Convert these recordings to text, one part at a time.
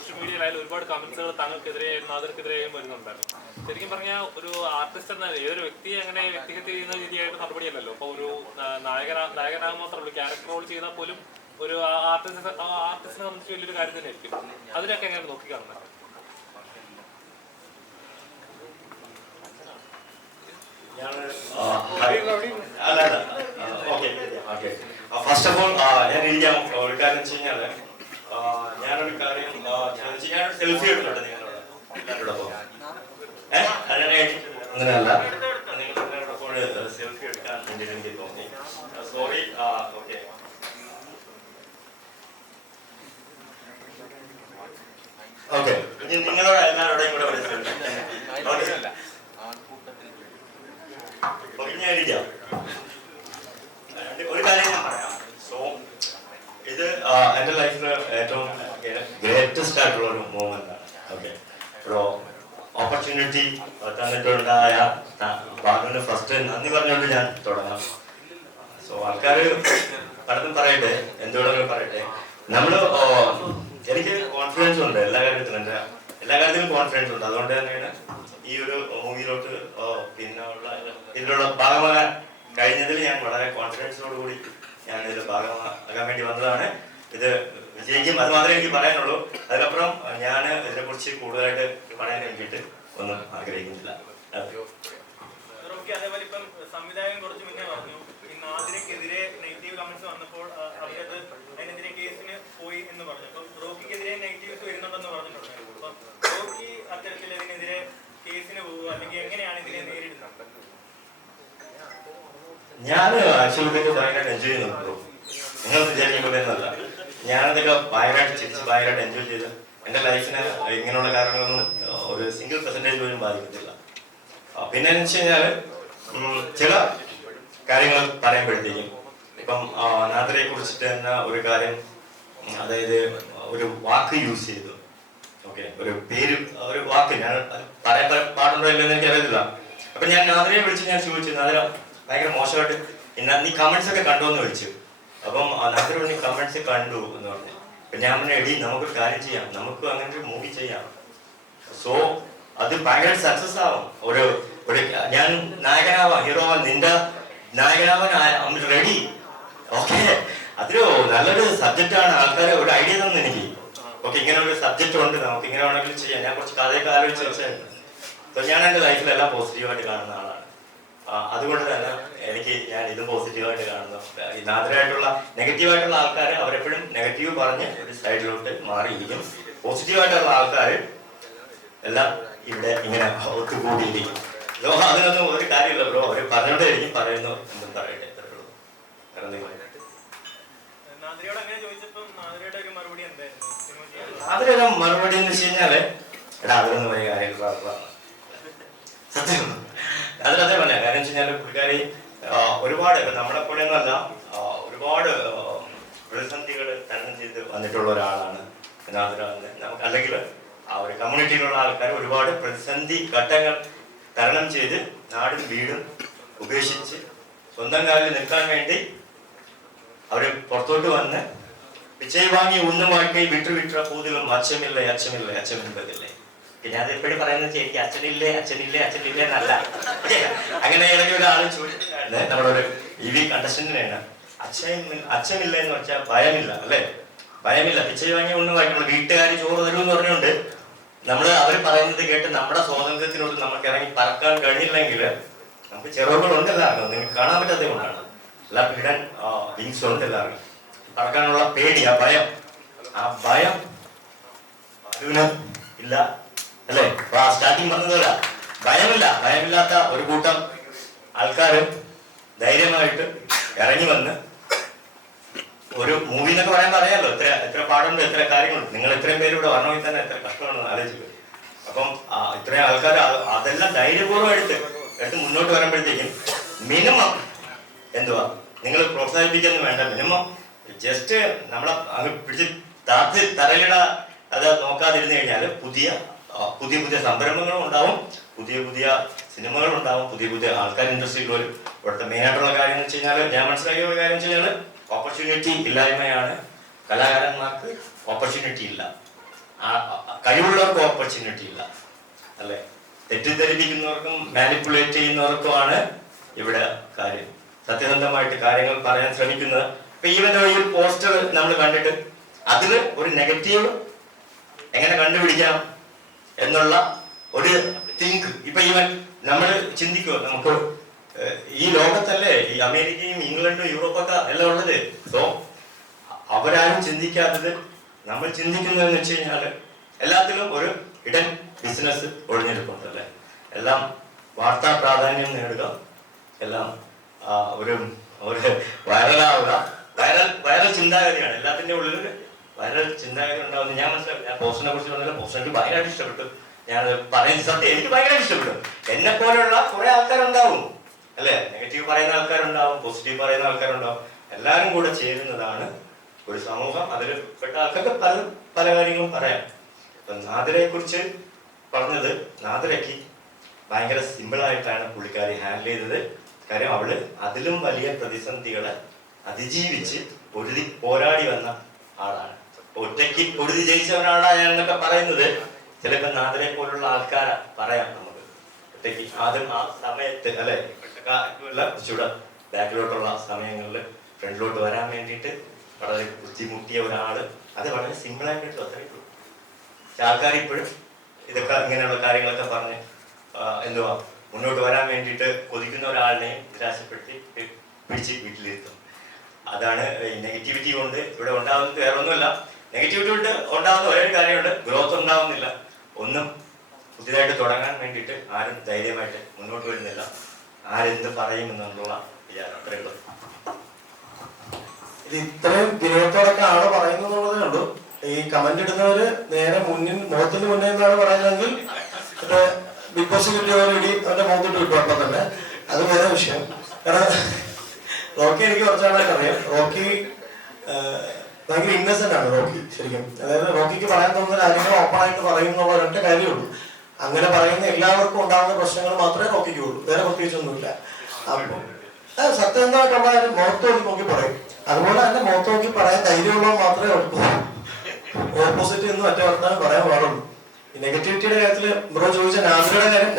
Social മീഡിയയിലായാലും ഒരുപാട് കമന്റ്സുകൾ താങ്കൾക്കെതിരെയും നാദർക്കെതിരെയും വരുന്നുണ്ടായിരുന്നു. ശരിക്കും പറഞ്ഞാൽ ഒരു ആർട്ടിസ്റ്റ് എന്ന ഏതൊരു വ്യക്തിയെ അങ്ങനെ വ്യക്തിഹത്യ ചെയ്യുന്ന രീതിയായിട്ട് നടപടിയല്ലല്ലോ. അപ്പോൾ ഒരു നായകനാകാൻ മാത്രമല്ല, ക്യാരക്ടർ റോൾ ചെയ്താൽ പോലും ഒരു ആർട്ടിസ്റ്റിനെ സംബന്ധിച്ച് വലിയൊരു കാര്യം തന്നെ ആയിരിക്കും. അതിനൊക്കെ എങ്ങനെ നോക്കിക്കാണുന്നത്? ഫസ്റ്റ് ഓഫ് ഓൾ ഞാൻ ഇരിക്കാം ഒരു കാര്യം വെച്ച് കഴിഞ്ഞാല് ഞാനൊരു കാര്യം ഞാനൊരു സെൽഫി എടുത്തിട്ടുണ്ട് നിങ്ങളോട് എല്ലാവരോടൊപ്പം. അങ്ങനെയല്ല, നിങ്ങൾ എല്ലാവരോടൊപ്പം സെൽഫി എടുക്കാൻ വേണ്ടി എനിക്ക് തോന്നി. സോറി. Okay, okay. നിങ്ങളോട് എല്ലാവരോടെയും കൂടെ ഒരു സെൽഫി ഞാൻ ഒരു കാര്യം ഞാൻ പറയാം. സോ ഇത് എന്റെ ലൈഫിൽ ഏറ്റവും ഗ്രേറ്റസ്റ്റ് ആയിട്ടുള്ള ഒരു മൂമെന്റ് ആണ്. ഓക്കെ, ഒരു ഓപ്പർച്യൂണിറ്റി തന്നിട്ടുണ്ടായ ബാലുവിന് ഫസ്റ്റ് നന്ദി പറഞ്ഞുകൊണ്ട് ഞാൻ തുടങ്ങാം. സോ ആൾക്കാര് പലതും പറയട്ടെ, എന്തുകൊണ്ടെങ്കിലും പറയട്ടെ. എനിക്ക് കോൺഫിഡൻസ് ഉണ്ട് എല്ലാ കാര്യത്തിലും കോൺഫിഡൻസ് ഉണ്ട്. അതുകൊണ്ട് തന്നെയാണ് ഈ ഒരു മൂവിയിലോട്ട് ഇതിലുള്ള ഭാഗമാകാൻ കഴിഞ്ഞതിൽ ഞാൻ വളരെ കോൺഫിഡൻസോട് കൂടി ഞാൻ ഇതിൽ ഭാഗമാകാൻ വേണ്ടി വന്നതാണ്. ഇത് വിജയിക്കും, അത് മാത്രമേ എനിക്ക് പറയാനുള്ളൂ. അതിനപ്പുറം ഞാൻ ഇതിനെക്കുറിച്ച് കൂടുതലായിട്ട് പറയാൻ വേണ്ടിയിട്ട് ഒന്നും ആഗ്രഹിക്കുന്നില്ല. അതേപോലെ ഇപ്പം സംവിധായകൻ കുറച്ച് മുന്നേ പറഞ്ഞു ഈ നാദിരക്കെതിരെ നെഗറ്റീവ് കമന്റ്സ് വന്നപ്പോൾ അവരത് അതിനെതിരെ കേസിന് പോയി എന്ന് പറഞ്ഞു. അപ്പം റോക്കിക്കെതിരെ നെഗറ്റീവ്സ് വരുന്നുണ്ടെന്ന് പറഞ്ഞിട്ടുണ്ടായിരുന്നു. അപ്പം റോക്കി അത്തരത്തിൽ ഇതിനെതിരെ കേസിന് പോവുക അല്ലെങ്കിൽ എങ്ങനെയാണ് ഇതിനെ നേരിടുന്നത്? ഞാൻ ആക്ച്വലി ഭയങ്കരമായിട്ട് എൻജോയ് ചെയ്യുന്നു. നിങ്ങൾ വിചാരിക്കുമ്പോഴേന്നല്ല, ഞാനതൊക്കെ ഭയങ്കരമായിട്ട് ചിരിച്ച് ഭയങ്കരമായിട്ട് എൻജോയ് ചെയ്ത് എൻ്റെ ലൈഫിന് ഇങ്ങനെയുള്ള കാര്യങ്ങളൊന്നും ഒരു സിംഗിൾ പെർസെൻറ്റേജ് പോലും ബാധിക്കത്തില്ല. പിന്നെ എന്ന് വെച്ച് കഴിഞ്ഞാൽ ചില കാര്യങ്ങൾ പറയുമ്പോഴത്തേക്കും ഇപ്പം നാദിരയെ കുറിച്ചിട്ട് തന്നെ ഒരു കാര്യം, അതായത് ഒരു വാക്ക് യൂസ് ചെയ്തു. ഓക്കെ, ഒരു പേര്, ഒരു വാക്ക് ഞാൻ പറയാൻ പാടുണ്ടോ ഇല്ലെന്ന് എനിക്ക് അറിയത്തില്ല. അപ്പൊ ഞാൻ നാദിരയെ വിളിച്ച് ഞാൻ ചോദിച്ചു, നാദിര ഭയങ്കര മോശമായിട്ട് നീ കമന്റ്സ് ഒക്കെ കണ്ടോ എന്ന് ചോദിച്ചു. അപ്പം നാദിര നീ കമന്റ്സ് കണ്ടു എന്ന് പറഞ്ഞു. അപ്പൊ ഞാൻ പറഞ്ഞു, എടി നമുക്കൊരു കാര്യം ചെയ്യാം, നമുക്ക് അങ്ങനെ ഒരു മൂവി ചെയ്യാം. സോ അത് ഭയങ്കര സക്സസ് ആവും. ഒരു ഞാൻ നായകനാവാം, ഹീറോ ആവാൻ, നിന്റെ നായകനാവാൻ റെഡി. ഓക്കെ, അതൊരു നല്ലൊരു സബ്ജക്റ്റാണ്. ആൾക്കാരെ ഒരു ഐഡിയ തന്നു എനിക്ക്. ഓക്കെ, ഇങ്ങനെ ഒരു സബ്ജക്റ്റ് ഉണ്ട്, നമുക്ക് ഇങ്ങനെ വേണമെങ്കിലും ചെയ്യാം. ഞാൻ കുറച്ച് കഥയൊക്കെ ആലോചിച്ച് വെച്ചായിരുന്നു. സോ ഞാൻ എൻ്റെ ലൈഫിലെല്ലാം പോസിറ്റീവായിട്ട് കാണുന്ന ആളാണ്. അതുകൊണ്ട് തന്നെ ഞാൻ ഇത് പോസിറ്റീവായിട്ട് കാണുന്നു. നാദിരായിട്ടുള്ള നെഗറ്റീവായിട്ടുള്ള ആൾക്കാർ അവരെപ്പോഴും നെഗറ്റീവ് പറഞ്ഞ് ഒരു സൈഡിലോട്ട് മാറിയിരിക്കും. പോസിറ്റീവായിട്ടുള്ള ആൾക്കാർ എല്ലാം ഇവിടെ ഇങ്ങനെ ഒത്തുകൂടിയിരിക്കും. അതിനൊന്നും ഒരു കാര്യമില്ല ബ്രോ, അവർ പറഞ്ഞോണ്ടേയിരിക്കും, പറയുന്നു എന്നും പറയട്ടെ. നാദിരയുടെ മറുപടി എന്ന് വെച്ച് കഴിഞ്ഞാല് എടാ അതിലൊന്നും വലിയ കാര്യങ്ങൾ സത്യം അതിലതേ പറഞ്ഞ കാര്യം വെച്ച് കഴിഞ്ഞാൽ പുള്ളിക്കാരി ഒരുപാട് നമ്മളെ പോലെയൊന്നുമല്ല, ഒരുപാട് പ്രതിസന്ധികൾ തരണം ചെയ്ത് വന്നിട്ടുള്ള ഒരാളാണ് നാദിര. നമുക്ക് അല്ലെങ്കിൽ ആ ഒരു കമ്മ്യൂണിറ്റിയിലുള്ള ആൾക്കാർ ഒരുപാട് പ്രതിസന്ധി ഘട്ടങ്ങൾ തരണം ചെയ്ത് നാടും വീടും ഉപേക്ഷിച്ച് സ്വന്തം കാലിൽ നിൽക്കാൻ വേണ്ടി അവര് പുറത്തോട്ട് വന്ന് പിച്ചை വാങ്ങി ഉണ്ണുവാക്കി വിട്ടുവിട്ട പോതിലും അച്ഛമില്ലതില്ലേ. പിന്നെ അത് എപ്പോഴും പറയുന്നത് എനിക്ക് അച്ഛനില്ലേ എന്നല്ല. അങ്ങനെ ഇറങ്ങിയ ഒരാൾ ചോദിച്ചിട്ടുണ്ടായിരുന്നു നമ്മുടെ ഒരു EV കണ്ടസ്റ്റന്റിനാണ്, അച്ഛനില്ല എന്ന് വെച്ചാൽ ഭയമില്ല അല്ലെ, ഭയമില്ല. പിച്ചை വാങ്ങി ഉണ്ണുവാക്കിയുള്ള വീട്ടുകാർ ചോറ് തരുമെന്ന് പറഞ്ഞുകൊണ്ട് അവർ പറയുന്നത് കേട്ട് നമ്മുടെ സ്വാതന്ത്ര്യത്തിനോട് നമുക്ക് ഇറങ്ങി പറക്കാൻ കഴിഞ്ഞില്ലെങ്കിൽ നമുക്ക് ചെറുകളുണ്ട് എല്ലാവർക്കും, നിങ്ങൾക്ക് കാണാൻ പറ്റാത്തത് കൊണ്ടാണ്. എല്ലാവർക്കും ഹിഡൻ വിങ്സ് ഉണ്ട് എല്ലാവർക്കും. പറക്കാനുള്ള പേടി, ആ ഭയം അതിന് ഇല്ല അല്ലേ. സ്റ്റാർട്ടിങ് പറഞ്ഞതല്ല, ഭയമില്ലാത്ത ഒരു കൂട്ടം ആൾക്കാര് ധൈര്യമായിട്ട് ഇറങ്ങി വന്ന് ഒരു മൂവി എന്നൊക്കെ പറയാൻ എത്ര പാടുണ്ട്, എത്ര കാര്യങ്ങളുണ്ട്. നിങ്ങൾ ഇത്രയും പേര് ഇവിടെ വരണമെങ്കിൽ തന്നെ എത്ര കഷ്ടമാണെന്ന് ആലോചിക്കുക. അപ്പം ഇത്രയും ആൾക്കാർ അതെല്ലാം ധൈര്യപൂർവ്വം എടുത്ത് മുന്നോട്ട് വരുമ്പോഴത്തേക്കും മിനിമം എന്തുവാ നിങ്ങൾ പ്രോത്സാഹിപ്പിക്കുന്നു വേണ്ട, മിനിമം ജസ്റ്റ് നമ്മളെ അങ്ങ് പിടിച്ച് തറയിട അത് നോക്കാതിരുന്നു കഴിഞ്ഞാൽ പുതിയ സംരംഭങ്ങളും ഉണ്ടാവും, പുതിയ സിനിമകളും ഉണ്ടാവും, പുതിയ ആൾക്കാർ ഇൻഡസ്ട്രിയിൽ വരും. ഇവിടുത്തെ മെയിനായിട്ടുള്ള കാര്യം എന്ന് വെച്ച് കഴിഞ്ഞാൽ ഞാൻ മനസ്സിലാക്കിയ ഒരു കാര്യം വെച്ച് കഴിഞ്ഞാൽ ഓപ്പർച്യൂണിറ്റി ഇല്ലായ്മയാണ്. കലാകാരന്മാർക്ക് ഓപ്പർച്യൂണിറ്റി ഇല്ല. കഴിവുള്ളവർക്ക് ഓപ്പർച്യൂണിറ്റി ഇല്ല അല്ലെ. തെറ്റിദ്ധരിപ്പിക്കുന്നവർക്കും മാനിപ്പുലേറ്റ് ചെയ്യുന്നവർക്കുമാണ് ഇവിടെ കാര്യം. സത്യസന്ധമായിട്ട് കാര്യങ്ങൾ പറയാൻ ശ്രമിക്കുന്നത്. ഇപ്പൊ ഈവൻ ഈ ഒരു പോസ്റ്റർ നമ്മൾ കണ്ടിട്ട് അതിൽ ഒരു നെഗറ്റീവ് എങ്ങനെ കണ്ടുപിടിക്കാം എന്നുള്ള ഒരു തിങ്ക്. ഇപ്പൊ ഈവൻ നമ്മൾ ചിന്തിക്കുക, നമുക്ക് ഈ ലോകത്തല്ലേ ഈ അമേരിക്കയും ഇംഗ്ലണ്ടും യൂറോപ്പൊക്കെ എല്ലാം ഉള്ളത്. സോ അവരാരും ചിന്തിക്കാത്തത് നമ്മൾ ചിന്തിക്കുന്നതെന്ന് വെച്ച് കഴിഞ്ഞാൽ എല്ലാത്തിലും ഒരു ഇടൻ ബിസിനസ് ഒഴിഞ്ഞെടുക്കുന്നുണ്ട് അല്ലേ. എല്ലാം വാർത്താ പ്രാധാന്യം നേടുക, എല്ലാം ഒരു വൈറലാവുക. വൈറൽ ചിന്താഗതിയാണ് എല്ലാത്തിൻ്റെ ഉള്ളിൽ. വൈറൽ ചിന്താഗതി ഉണ്ടാവുന്നത് ഞാൻ മനസ്സിലാക്കി. ഞാൻ പോസ്റ്ററിനെ കുറിച്ച് പറഞ്ഞാൽ പോസ്റ്റർ എനിക്ക് ഭയങ്കരമായിട്ട് ഇഷ്ടപ്പെട്ടു. ഞാൻ പറയുന്ന സത്യം എനിക്ക് ഭയങ്കരമായിട്ട് ഇഷ്ടപ്പെട്ടു. എന്നെ പോലെയുള്ള കുറെ ആൾക്കാരുണ്ടാവും അല്ലെ. നെഗറ്റീവ് പറയുന്ന ആൾക്കാരുണ്ടാവും, പോസിറ്റീവ് പറയുന്ന ആൾക്കാരുണ്ടാവും. എല്ലാവരും കൂടെ ചേരുന്നതാണ് ഒരു സമൂഹം. അതിൽ പെട്ട ആൾക്കാർക്ക് പല കാര്യങ്ങളും പറയാം. ഇപ്പൊ നാദിരയെ കുറിച്ച് പറഞ്ഞത്, നാദിരയ്ക്ക് ഭയങ്കര സിമ്പിളായിട്ടാണ് പുള്ളിക്കാരി ഹാൻഡിൽ ചെയ്തത്. കാര്യം അവള് അതിലും വലിയ പ്രതിസന്ധികളെ അതിജീവിച്ച് പോരാടി വന്ന ആളാണ്. ഒറ്റയ്ക്ക് പൊരുതി ജയിച്ച ഒരാളാണ് എന്നൊക്കെ പറയുന്നത് ചിലപ്പോൾ നാദിരെ പോലുള്ള ആൾക്കാരെ പറയാം നമുക്ക്. ഒറ്റയ്ക്ക് ആദ്യം ആ സമയത്ത് അല്ലെ, കുറച്ചുകൂടെ ബാക്കിലോട്ടുള്ള സമയങ്ങളിൽ ഫ്രണ്ടിലോട്ട് വരാൻ വേണ്ടിയിട്ട് വളരെ ബുദ്ധിമുട്ടിയ ഒരാള്. അത് വളരെ സിമ്പിളായിട്ട് കിട്ടും, അത്രേ ഉള്ളൂ. പക്ഷെ ആൾക്കാർ ഇപ്പോഴും ഇതൊക്കെ ഇങ്ങനെയുള്ള കാര്യങ്ങളൊക്കെ പറഞ്ഞ് എന്തുവാ മുന്നോട്ട് വരാൻ വേണ്ടിയിട്ട് കൊതിക്കുന്ന ഒരാളിനെയും നിരാശപ്പെടുത്തി പിടിച്ച് വീട്ടിലിരുത്തും. അതാണ് ഈ നെഗറ്റിവിറ്റി കൊണ്ട് ഇവിടെ ഉണ്ടാകുന്നത്. വേറെ ഒന്നുമല്ല, നെഗറ്റിവിറ്റി കൊണ്ട് ഉണ്ടാകുന്ന ഒരേ കാര്യമുണ്ട്, ഗ്രോത്ത് ഉണ്ടാവുന്നില്ല. ഒന്നും പുതിയതായിട്ട് തുടങ്ങാൻ വേണ്ടിയിട്ട് ആരും ധൈര്യമായിട്ട് മുന്നോട്ട് വരുന്നില്ല. ആരെന്ത് പറയുമെന്നുള്ള വിചാരം, അത്രേ ഉള്ളൂ. ഇത് ഇത്രയും വിനയത്തോടൊക്കെ ആണ് പറയുന്നതേ ഉള്ളൂ. ഈ കമന്റ് ഇടുന്നവര് നേരെ മുഖത്തിന് മുന്നേ എന്നാണ് പറയുന്നതെങ്കിൽ ബിഗ് ബോസ് കിട്ടിയ ഇടി അവന്റെ മുഖത്തിട്ട് കിട്ടും അപ്പം തന്നെ. അത് വേറെ വിഷയം. കാരണം റോക്കി എനിക്ക് കുറച്ചാളായിട്ട് അറിയാം. റോക്കി ഭയങ്കര ഇന്നസെന്റ് ആണ് റോക്കി ശരിക്കും. അതായത് റോക്കിക്ക് പറയാൻ തോന്നുന്ന കാര്യങ്ങൾ ഓപ്പൺ ആയിട്ട് പറയും എന്നുള്ള ഒരൊറ്റ കാര്യമുള്ളൂ. അങ്ങനെ പറയുന്ന എല്ലാവർക്കും ഉണ്ടാകുന്ന പ്രശ്നങ്ങൾ മാത്രമേ റോക്കിക്ക് ഉള്ളൂ, വേറെ പ്രത്യേകിച്ചൊന്നുമില്ല. അപ്പം സത്യസന്ധമായിട്ടുള്ള കാര്യം മുഖത്ത് നോക്കി പറയും. അതുപോലെ തന്നെ മുഖത്ത് നോക്കി പറയാൻ ധൈര്യമുള്ളത് മാത്രമേ ഉള്ളൂ. ഓപ്പോസിറ്റ് എന്ന് മറ്റേ വർത്താനം പറയാൻ പാടുള്ളൂ. നെഗറ്റിവിറ്റിയുടെ കാര്യത്തിൽ ബ്രോ ചോദിച്ച നാദിരയുടെ കാര്യം,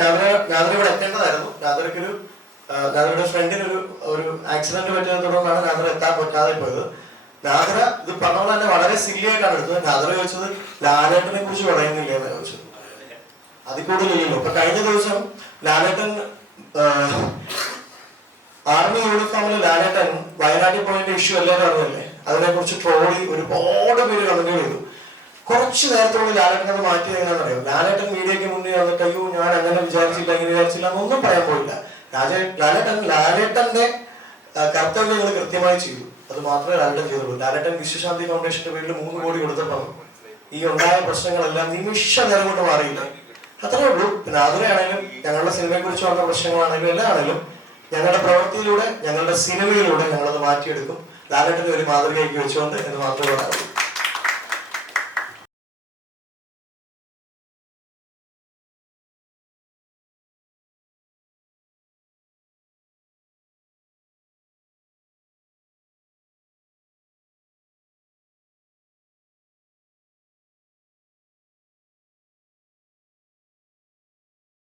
നാദിര ഇവിടെ എത്തേണ്ടതായിരുന്നു. നാദിരയുടെ ഫ്രണ്ടിന് ഒരു ആക്സിഡന്റ് പറ്റിയതിനെ തുടർന്നാണ് നാദിര എത്താൻ പറ്റാതെ പോയത്. നാദിര ഇത് പറഞ്ഞ പോലെ തന്നെ വളരെ സില്ലി ആയിട്ടാണ് എടുത്തത്. നാദിര ചോദിച്ചത് ലാലേട്ടനെ കുറിച്ച് പറയുന്നില്ല എന്നാണ് ചോദിച്ചത്. അതിൽ കൂടുതലില്ലല്ലോ. ഇപ്പൊ കഴിഞ്ഞ ദിവസം ലാലേട്ടൻ ആർമി യൂണിഫോമിൽ ലാലേട്ടൻ വയനാട്ടിൽ പോയതിന്റെ ഇഷ്യൂ എല്ലാവരും അറിഞ്ഞല്ലേ. അതിനെ കുറിച്ച് ട്രോളി ഒരുപാട് പേര് കമന്റുകൾ ചെയ്തു. കുറച്ച് നേരത്തോളം ലാലേട്ടൻ അത് മാറ്റി എങ്ങനെയാണെന്ന് അറിയാം. ലാലേട്ടൻ മീഡിയയ്ക്ക് മുന്നേ വന്നിട്ട് അയ്യോ ഞാൻ അങ്ങനെ വിചാരിച്ചില്ല ഇങ്ങനെ വിചാരിച്ചില്ല എന്നൊന്നും പറയാൻ പോയില്ല. ലാലേട്ടന്റെ കർത്തവ്യങ്ങൾ കൃത്യമായി ചെയ്തു. അത് മാത്രമേ ലാലേട്ടൻ ചെയ്തുള്ളൂ. ലാലേട്ടൻ വിശ്വശാന്തി ഫൗണ്ടേഷന്റെ പേരിൽ 3 കോടി കൊടുത്തപ്പോൾ ഈ ഉണ്ടായ പ്രശ്നങ്ങളെല്ലാം നിമിഷ നേരം കൊണ്ട് മാറിയില്ല. അത്രേ ഉള്ളൂ. പിന്നെ ആണെങ്കിലും ഞങ്ങളുടെ സിനിമയെ കുറിച്ച് വന്ന പ്രശ്നങ്ങളാണെങ്കിലും എല്ലാം ആണെങ്കിലും ഞങ്ങളുടെ പ്രവൃത്തിയിലൂടെ ഞങ്ങളുടെ സിനിമയിലൂടെ ഞങ്ങളത് മാറ്റിയെടുക്കും. ലാലേട്ടനെ ഒരു മാതൃകയാക്കി വെച്ചുകൊണ്ട് എന്ന് മാത്രമേ പറയാറുള്ളൂ.